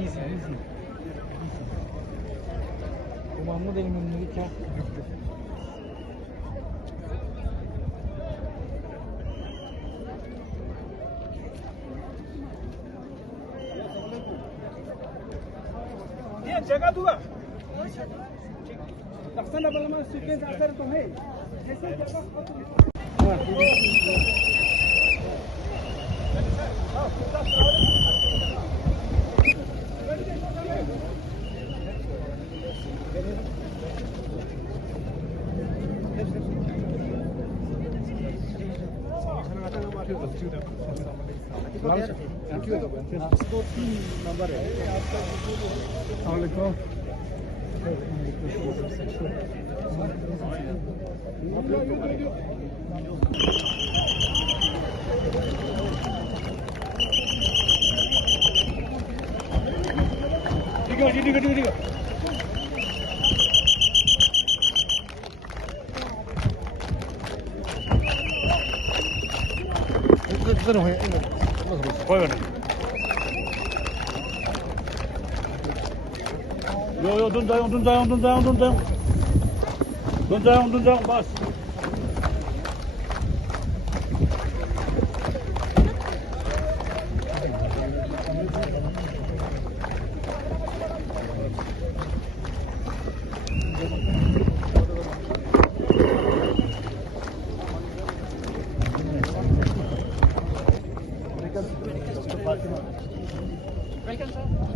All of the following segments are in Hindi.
Easy. Mahmut elimin nikah. ये जगह दूंगा लक्षण डबल में सीक्वेंस आकर तो है जैसे नंबर है ठीक है Yo, don't down, boss. Welcome, sir. Thank you so much.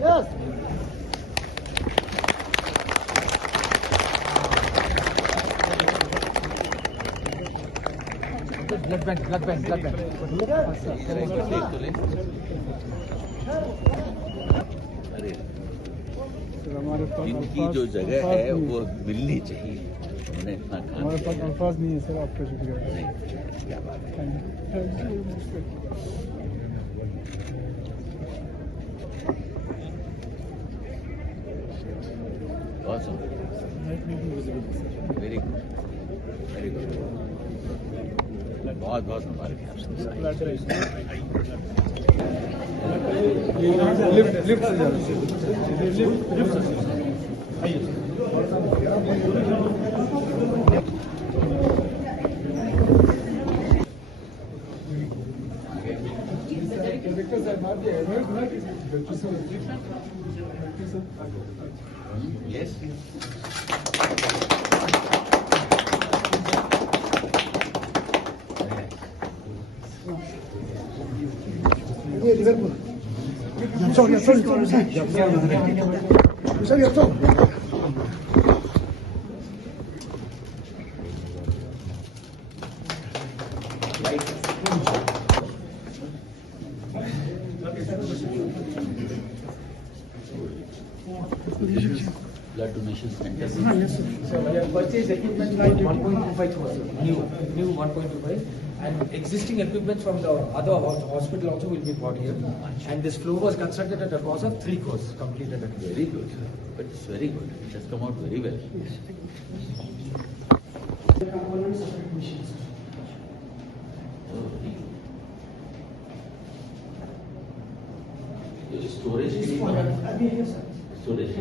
Yes. Blood bank. इनकी जो जगह है वो मिलनी चाहिए। उन्हें इतना हमारे पास अल्फाज नहीं है सर, आपका शुक्रिया। क्या बात है। Awesome. Very good. बहुत हमारे लिफ्ट से Yes. Blood donation center. So we have purchased equipment like 1.25 new 1.25, and existing equipment from the other hospital also will be brought here. And this floor was constructed at a cost of 3 crores, completed at Very good, but it's very good. It has come out very well. the components of the machines. Storage. Storage.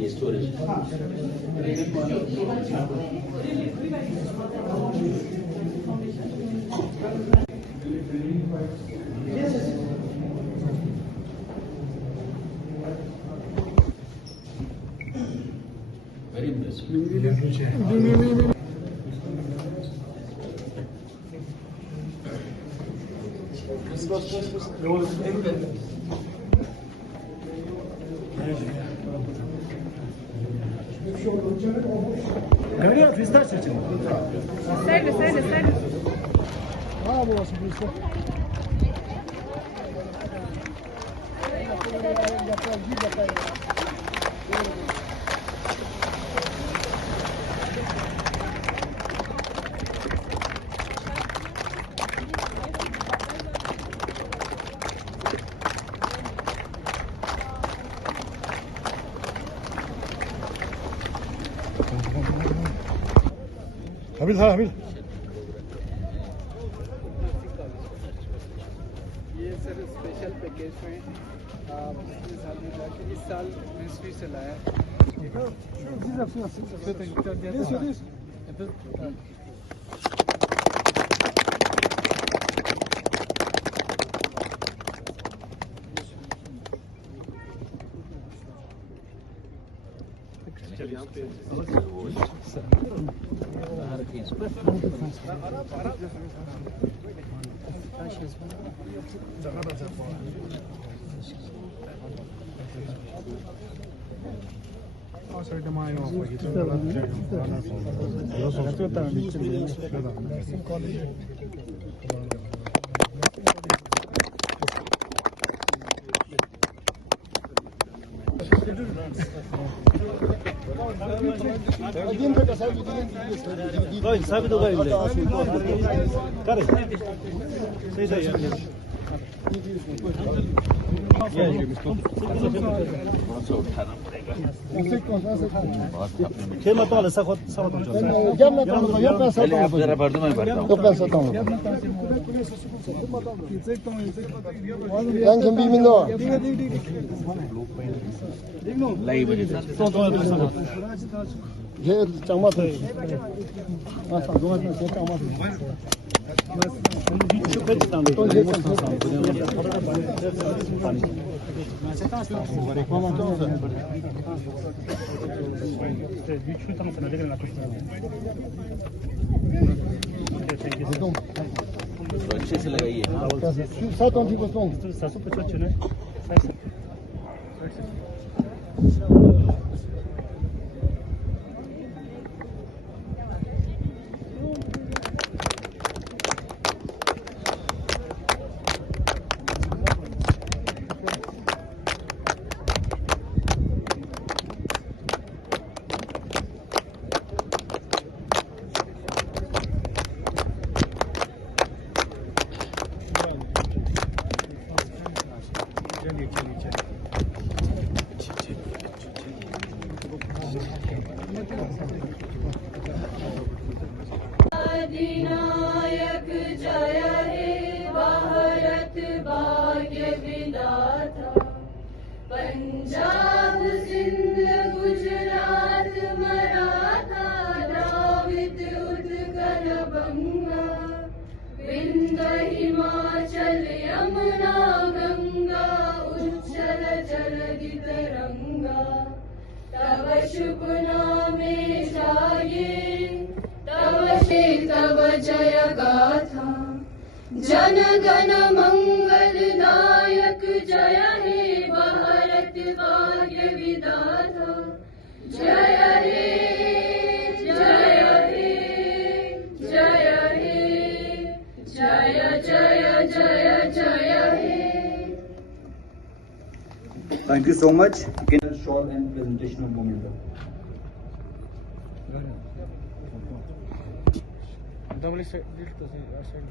ये storage Sério, sério, sério. Ah, boa, simplesmente. हामिल था हामिल ये सर स्पेशल पैकेज में पिछले साल में जाके इस साल मिनिस्ट्री से लाया थोड़ा सा उठाना पड़ेगा पहले आप जरा भर दो मैं भरता हूँ लाई बजे तो अच्छे से लगाइए अधिनायक जय हे भारत भाग्य विधाता पंजाब सिंध गुजरात मराठा द्राविड उत्कल बंगा विंध्य हिमाचल यमुना गंगा उच्चल जलधि तरंगा तव शुभ नामे जाये तव जय गाथा जन गण मंगल दायक जय हे भारत भाग्य विधाता जय हे जय हे जय हे जय जय जय जय हे। Thank you so much. In a short and presentation of Momenta.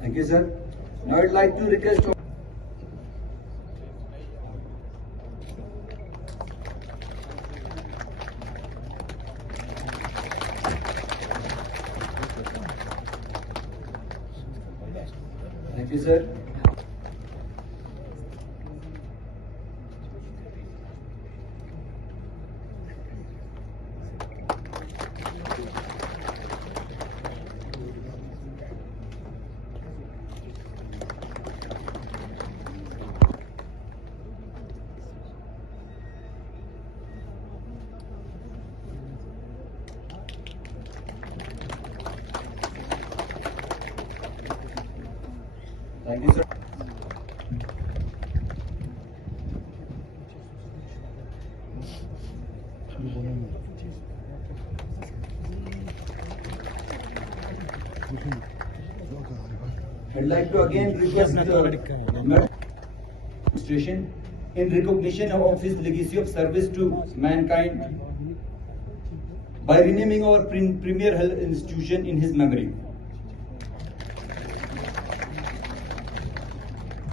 Thank you, sir. Now I'd like to request. Thank you, sir. Thank you, sir. I'd like to again request the administration in recognition of his legacy of service to mankind by renaming our premier health institution in his memory.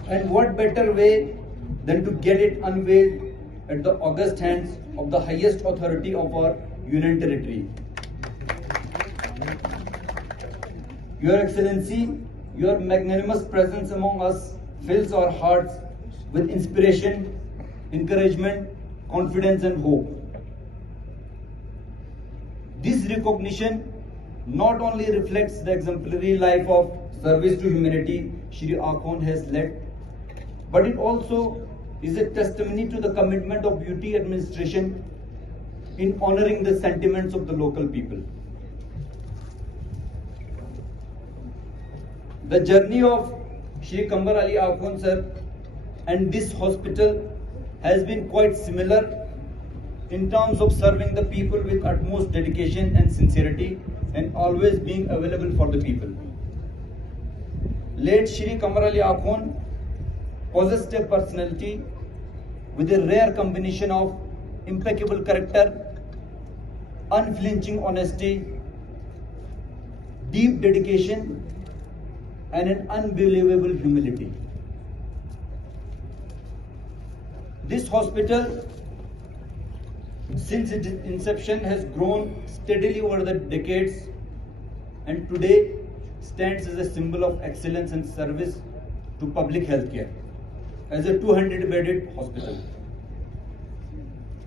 And what better way than to get it unveiled at the august hands of the highest authority of our union territory. Your Excellency, your magnanimous presence among us fills our hearts with inspiration, encouragement, confidence and hope. This recognition not only reflects the exemplary life of service to humanity Shri Akhond has led, but it also is a testimony to the commitment of beauty administration in honoring the sentiments of the local people. The journey of Shri Kambar Ali Akhond sir and this hospital has been quite similar in terms of serving the people with utmost dedication and sincerity and always being available for the people. Late Shri Kambar Ali Akhond possessed a personality with a rare combination of impeccable character, unflinching honesty, deep dedication, and an unbelievable humility. This hospital, since its inception, has grown steadily over the decades and today stands as a symbol of excellence and service to public health care as a 200-bedded hospital.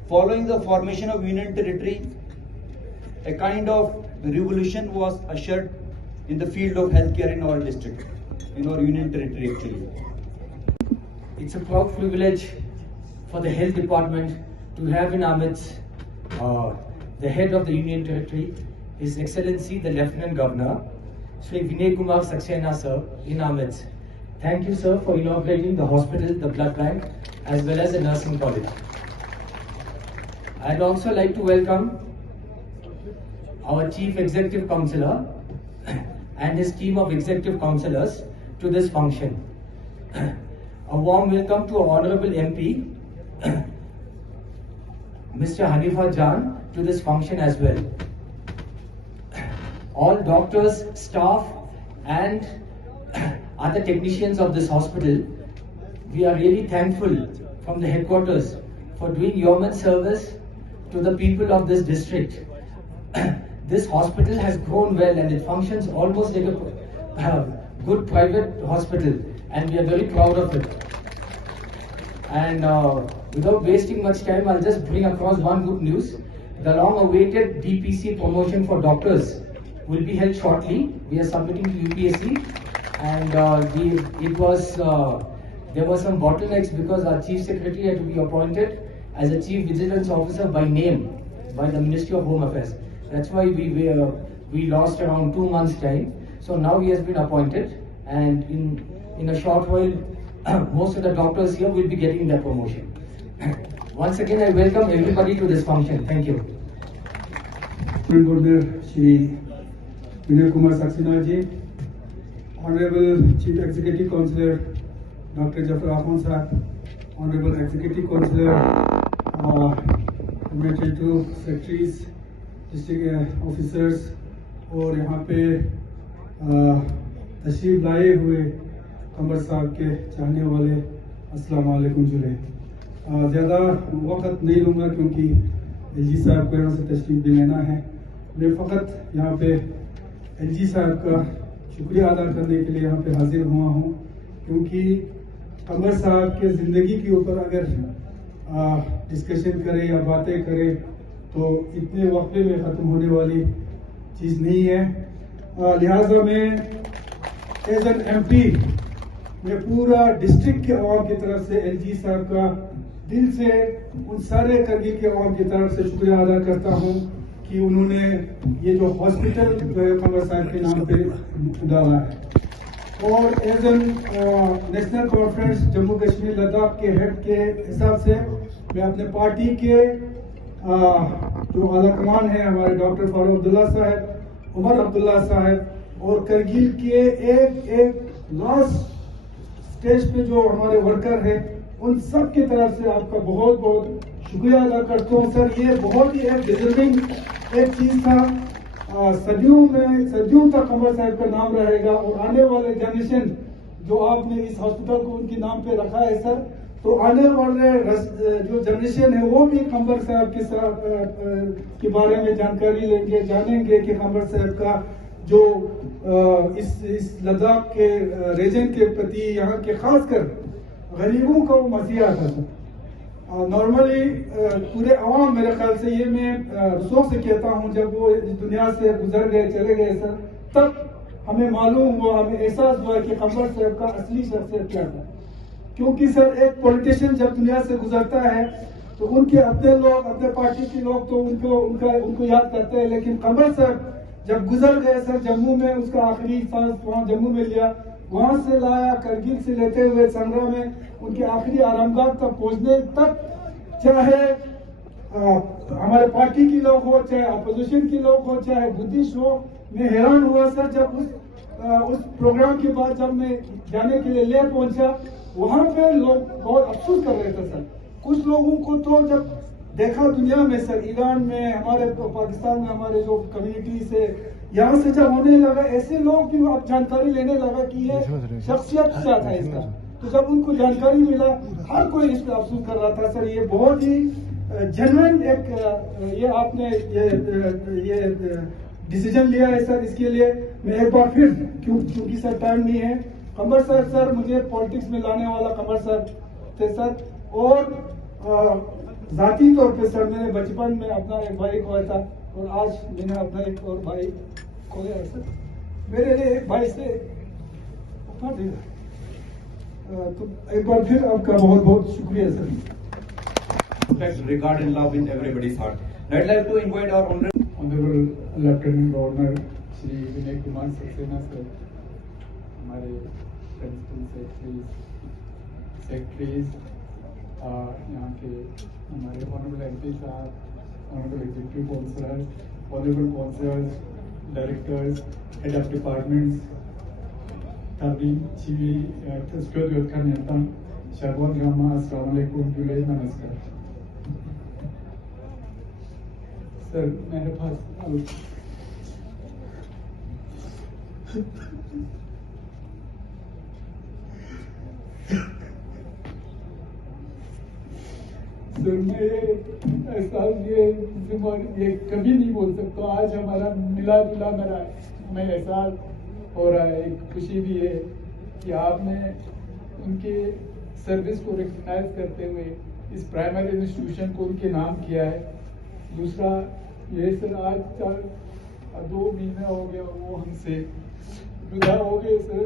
Following the formation of Union Territory, a kind of revolution was ushered in the field of healthcare in our district, in our Union Territory actually. It's a proud privilege for the health department to have in our midst the head of the Union Territory, His Excellency the Lieutenant Governor, Sri Vinay Kumar Saxena sir, in our midst. Thank you, sir, for inaugurating the hospital, the blood bank, as well as the nursing college. I'd also like to welcome our Chief Executive Councillor and his team of Executive Councillors to this function. A warm welcome to our Honorable MP, Mr. Hanifa Jan, to this function as well. All doctors, staff, and other technicians of this hospital, we are really thankful from the headquarters for doing yeoman service to the people of this district. This hospital has grown well and it functions almost like a good private hospital, and we are very proud of it. And without wasting much time, I'll just bring across one good news. The long-awaited DPC promotion for doctors will be held shortly. We are submitting to UPSC, and there were some bottlenecks because our Chief Secretary had to be appointed as a Chief Vigilance Officer by name by the Ministry of Home Affairs. That's why we lost around 2 months' time. So now he has been appointed, and in a short while, most of the doctors here will be getting their promotion. Once again, I welcome everybody to this function. Thank you. Governor Shri Vinay Kumar Saxena ji, Honorable Chief Executive Councillor Dr. Jafar Akhond Sahab, Honorable Executive Councillor, Administrative Secretaries, District Officers, और यहाँ पे तशरीफ लाए हुए कमर साहब के चाहने वाले, अस्सलाम वालेकुम जुले। ज़्यादा वक्त नहीं लूँगा क्योंकि एलजी साहब को यहाँ से तशरीफ भी लेना है। मैं फ़कत यहाँ पे एलजी साहब का शुक्रिया अदा करने के लिए यहाँ पे हाजिर हुआ हूँ, क्योंकि कमर साहब के ज़िंदगी के ऊपर अगर डिस्कशन करें या बातें करें तो इतने वक्फे में ख़त्म होने वाली चीज़ नहीं है। लिहाजा मैं एज एन MP मैं पूरा डिस्ट्रिक्ट के अवाम की तरफ से LG साहब का दिल से उन सारे करगिल के अवाम की तरफ से शुक्रिया अदा करता हूँ कि उन्होंने ये जो हॉस्पिटल कमर साहब के नाम पे डाला है। और as an National Conference Jammu Kashmir Ladakh के हेड के हिसाब से मैं अपने पार्टी के जो आला कमान है हमारे डॉक्टर फारूक अब्दुल्ला साहब, उमर अब्दुल्ला साहब और करगिल के एक लास्ट स्टेज पे जो हमारे वर्कर हैं उन सब की तरफ से आपका बहुत बहुत शुक्रिया अदा करता हूँ सर। ये बहुत ही एक डिजर्विंग एक चीज था। सदियों तक कमर साहब का नाम रहेगा और आने वाले जनरेशन जो आपने इस हॉस्पिटल को उनके नाम पे रखा है सर, तो आने वाले जो जनरेशन है वो भी कमर साहब के बारे में जानकारी लेंगे, जानेंगे कि कमर साहब का जो इस लद्दाख के रीजन के प्रति यहाँ के खासकर गरीबों का वो मसीहा था सर। नॉर्मली पूरे अवाम मेरे ख्याल से ये मैं रसूख से कहता हूँ जब वो इस दुनिया से गुजर गए चले गए सर, तब हमें मालूम हुआ, हमें एहसास हुआ कि कमर साहब का असली शख्सियत क्या था। क्योंकि सर एक पॉलिटिशियन जब दुनिया से गुजरता है तो उनके अपने लोग, अपने पार्टी के लोग तो उनको याद करते हैं, लेकिन कमर साहब जब गुजर गए सर जम्मू में उसका आखिरी सांस वहाँ जम्मू में लिया, वहां से लाया करगिल से लेते हुए संग्राम में उनके आखिरी आरामगाह तक पहुंचने तक, चाहे हमारे पार्टी के लोग हो, चाहे अपोजिशन के लोग हो, चाहे बुद्धिस्ट हो, मैं हैरान हुआ सर जब उस प्रोग्राम के बाद जब मैं जाने के लिए ले पहुंचा, वहां पे लोग बहुत अफसोस कर रहे थे सर। कुछ लोगों को तो जब देखा दुनिया में सर, ईरान में, हमारे पाकिस्तान में हमारे जो कम्युनिटी से यहाँ से जब होने लगा, ऐसे लोग भी अब जानकारी लेने लगा कि ये शख्सियत क्या था इसका, तो जब उनको जानकारी मिला हर कोई इस पर अफसोस कर रहा था सर। ये बहुत ही जेन्युइन एक ये आपने ये डिसीजन लिया है सर। इसके लिए मैं एक बार फिर क्योंकि सर टाइम नहीं है, कमर साहब सर मुझे पॉलिटिक्स में लाने वाला कमर साहब थे सर। और जाती तौर पे सर मैंने बचपन में अपना एक भाई खोया था और आज मैंने अपना एक और भाई खोया है सर। मेरे लिए एक भाई से तो एक बार फिर आपका बहुत बहुत शुक्रिया sir. Regard and love in everybody's heart. I'd like to invite our Honorable Lieutenant Governor Shri Vinay Kumar Saxena sir, हमारे प्रिंसिपल सेक्रेटरीज, यहाँ के हमारे ऑनरेबल MP साहब, honourable executive councillor, honourable councillors, directors, head of departments, तभी चीवी तस्वीर नेता शहबाज ग्रामा, अस्सलाम वालेकुम, नमस्कार सर। मेरे पास सर मैं एहसास ये कभी नहीं बोल सकता। आज हमारा मिला जुला मेरा हमें एहसास हो रहा है, एक खुशी भी है कि आपने उनके सर्विस को रिकग्नाइज करते हुए इस प्राइमरी इंस्टीट्यूशन को उनके नाम किया है। दूसरा ये सर आज 2 महीना हो गया वो हमसे जुदा हो गए सर,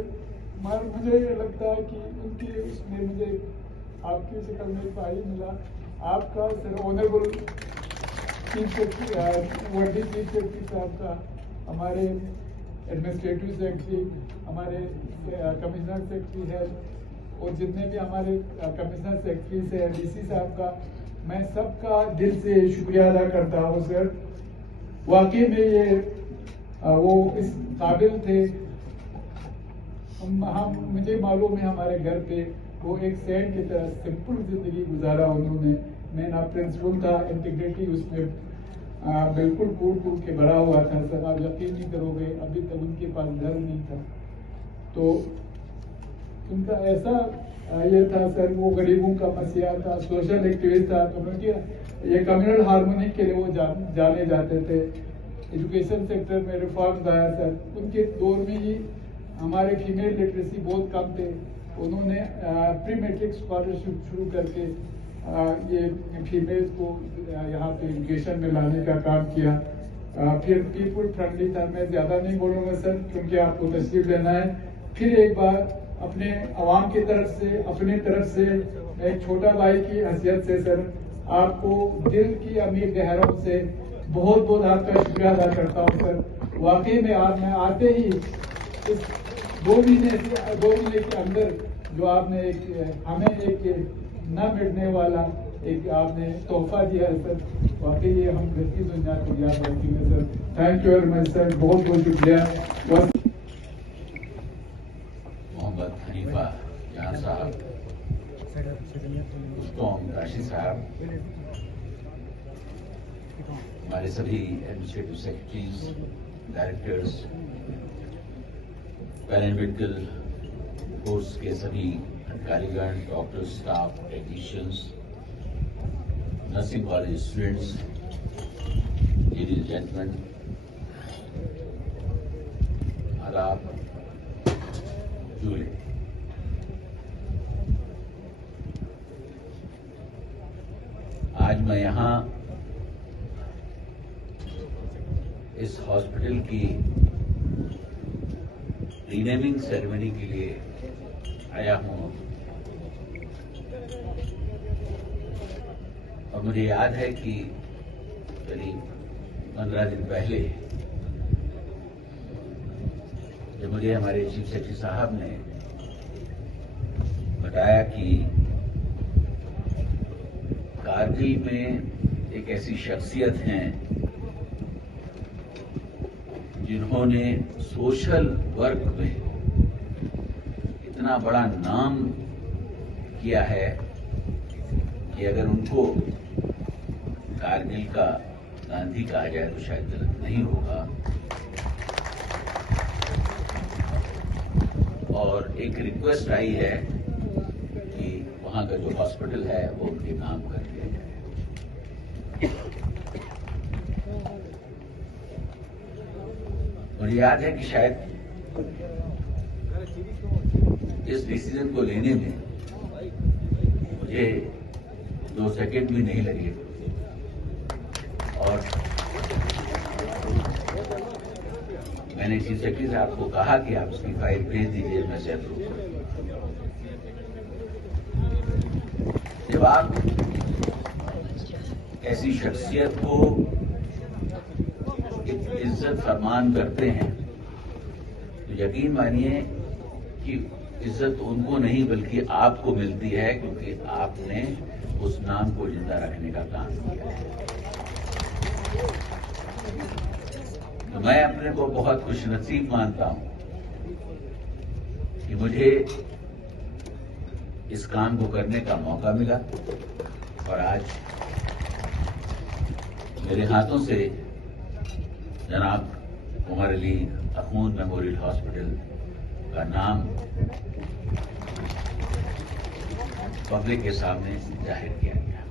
मगर मुझे ये लगता है कि उनके उसमें मुझे आपकी शक्ल में भाई मिला। आपका sir honourable chief secretary Verde chief secretary साहब का, हमारे एडमिनिस्ट्रेटिव सेक्रेटरी, हमारे कमिश्नर सेक्रेटरी है और जितने भी हमारे कमिश्नर सेक्रेटरी से DC साहब का, मैं सबका दिल से शुक्रिया अदा करता हूँ सर। वाकई में ये वो इस काबिल थे। हम मुझे मालूम है हमारे घर पे वो एक सेंट की तरह सिंपल जिंदगी गुजारा उन्होंने। मैं ना प्रिंसिपल था, इंटीग्रिटी उसमें बिल्कुल कूट के भरा हुआ था सर। आप यकीन नहीं करोगे अभी तक उनके पास घर नहीं था। तो उनका ऐसा ये था सर, वो गरीबों का मसीहा था, सोशल एक्टिविस्ट था, कम्युनिटी ये कम्युनल हार्मोनी के लिए वो जाने जाते थे। एजुकेशन सेक्टर में रिफॉर्म्स आया सर। उनके दौर में ही हमारे फीमेल लिटरेसी बहुत कम थे। उन्होंने प्री मैट्रिक स्कॉलरशिप शुरू करके ये फीमेल्स को यहाँ पे एजुकेशन में लाने का काम किया। फिर पीपुल फ्रेंडली था, मैं ज्यादा नहीं बोलूंगा सर क्योंकि आपको तशरीफ लेना है। फिर एक बार अपने आवाम की तरफ से, अपनी तरफ से, एक छोटा भाई की हैसियत से सर आपको दिल की अमीर गहरों से बहुत बहुत आपका शुक्रिया अदा करता हूँ सर। वाकई में आज मैं आते ही इस 2 महीने के अंदर जो आपने हमें एक न मिटने वाला एक आपने तोहफा दिया है सर, वाकई ये हम घर की दुनिया को याद रखेंगे sir. Thank you very much sir, बहुत बहुत शुक्रिया। मोहम्मद हनीफा जान साहब, उस्तम राशिद साहब, हमारे सभी administrative secretaries, directors, paramedical course के सभी अधिकारीगण, doctors, staff, technicians, nursing college students, ladies gentleman, आदाब, जूले। आज मैं यहाँ इस हॉस्पिटल की रीनेमिंग सेरेमनी के लिए आया हूँ और मुझे याद है कि करीब 15 दिन पहले जब मुझे हमारे चीफ सेक्रेटरी साहब ने बताया कि कारगिल में एक ऐसी शख्सियत हैं जिन्होंने सोशल वर्क में इतना बड़ा नाम किया है कि अगर उनको कारगिल का गांधी कहा जाए तो शायद गलत नहीं होगा, और एक रिक्वेस्ट आई है कि वहां का जो हॉस्पिटल है वो उनके नाम कर दिया जाए। मुझे याद है कि शायद इस डिसीजन को लेने में मुझे 2 सेकंड भी नहीं लगे और मैंने चीफ सेक्रेटरी साहब को कहा कि आप उसकी फाइल भेज दीजिए, मैं से अप्रूव करूंगा। जब आप ऐसी शख्सियत को इज्जत फरमान करते हैं तो यकीन मानिए कि इज्जत उनको नहीं बल्कि आपको मिलती है, क्योंकि आपने उस नाम को जिंदा रखने का काम किया है। तो मैं अपने को बहुत खुशनसीब मानता हूं कि मुझे इस काम को करने का मौका मिला और आज मेरे हाथों से जनाब उमर अली अखून मेमोरियल हॉस्पिटल का नाम पब्लिक के सामने जाहिर किया गया।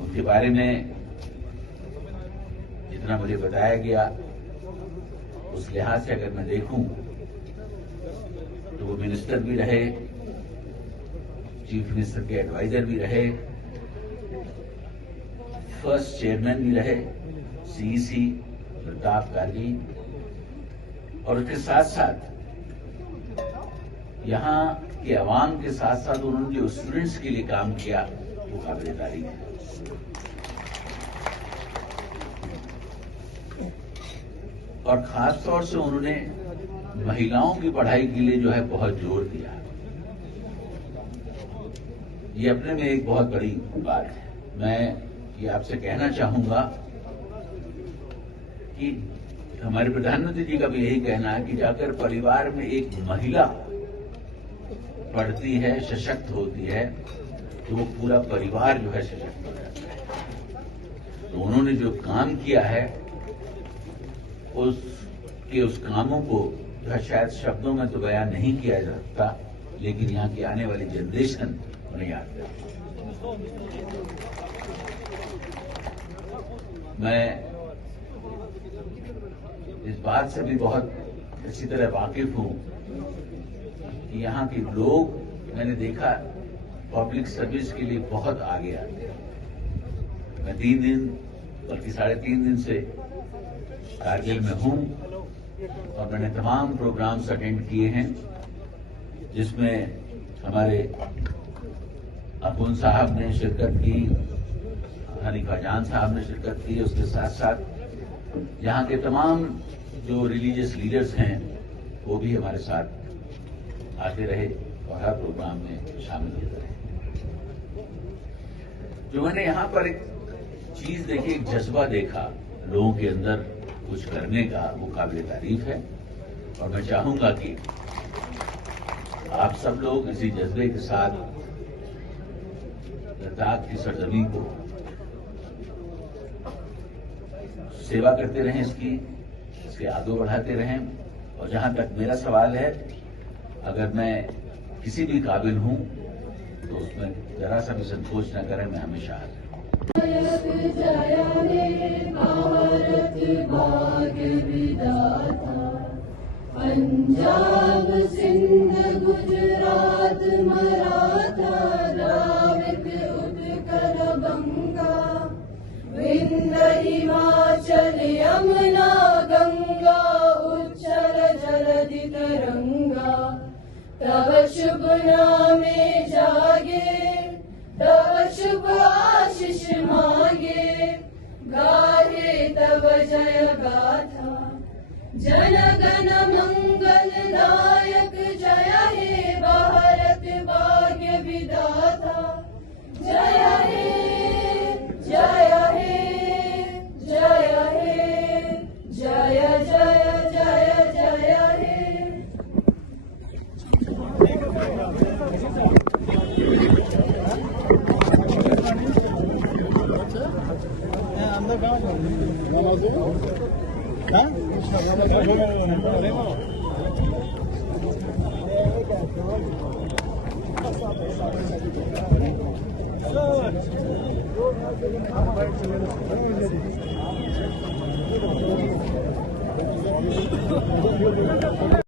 उनके बारे में जितना मुझे बताया गया उस लिहाज से अगर मैं देखूं तो वो मिनिस्टर भी रहे, चीफ मिनिस्टर के एडवाइजर भी रहे, फर्स्ट चेयरमैन भी रहे, सीईसी प्रताप कारगिल, और उसके साथ साथ यहाँ के अवाम के साथ साथ उन्होंने जो स्टूडेंट्स के लिए काम किया वो काबिल तारीफ है। और खास तौर से उन्होंने महिलाओं की पढ़ाई के लिए जो है बहुत जोर दिया। ये अपने में एक बहुत बड़ी बात है। मैं ये आपसे कहना चाहूंगा कि हमारे प्रधानमंत्री जी का भी यही कहना है कि जाकर परिवार में एक महिला पढ़ती है, सशक्त होती है, तो वो पूरा परिवार जो है सशक्त हो जाता है। तो उन्होंने जो काम किया है उस कामों को जो है शायद शब्दों में तो बयान नहीं किया जा सकता, लेकिन यहाँ की आने वाली जनरेशन उन्हें याद करेगी। मैं इस बात से भी बहुत अच्छी तरह वाकिफ हूं कि यहाँ के लोग, मैंने देखा, पब्लिक सर्विस के लिए बहुत आगे आते हैं। मैं 3 दिन बल्कि 3.5 दिन से कारगिल में हूं और मैंने तमाम प्रोग्राम्स अटेंड किए हैं, जिसमें हमारे अपुन साहब ने शिरकत की, हनीफा जान साहब ने शिरकत की। उसके साथ साथ यहाँ के तमाम जो रिलीजियस लीडर्स हैं वो भी हमारे साथ आते रहे और हर प्रोग्राम में शामिल होते रहे। जो मैंने यहाँ पर एक चीज देखी, एक जज्बा देखा लोगों के अंदर कुछ करने का, वो काबिल तारीफ है। और मैं चाहूंगा कि आप सब लोग इसी जज्बे के साथ लद्दाख की सरजमीन को सेवा करते रहें, इसके आगे बढ़ाते रहें। और जहां तक मेरा सवाल है, अगर मैं किसी भी काबिल हूं तो उसमें जरा सा भी संकोच न करें, मैं हमेशा हाजिर हूं। पंजाब सिंध गुजरात मराठा द्राविड उत्कल बंगा विंध्य हिमाचल यमुना गंगा उच्चल जलधि तरंगा। तव शुभ नामे जागे, तव शुभ आशीष मांगे, गाहे तव जय गाथा। जन गण मंगल नायक जय हे भारत भाग्य विधाता। जय हे जय हे जय हे जय जय जय जय हे। हाँ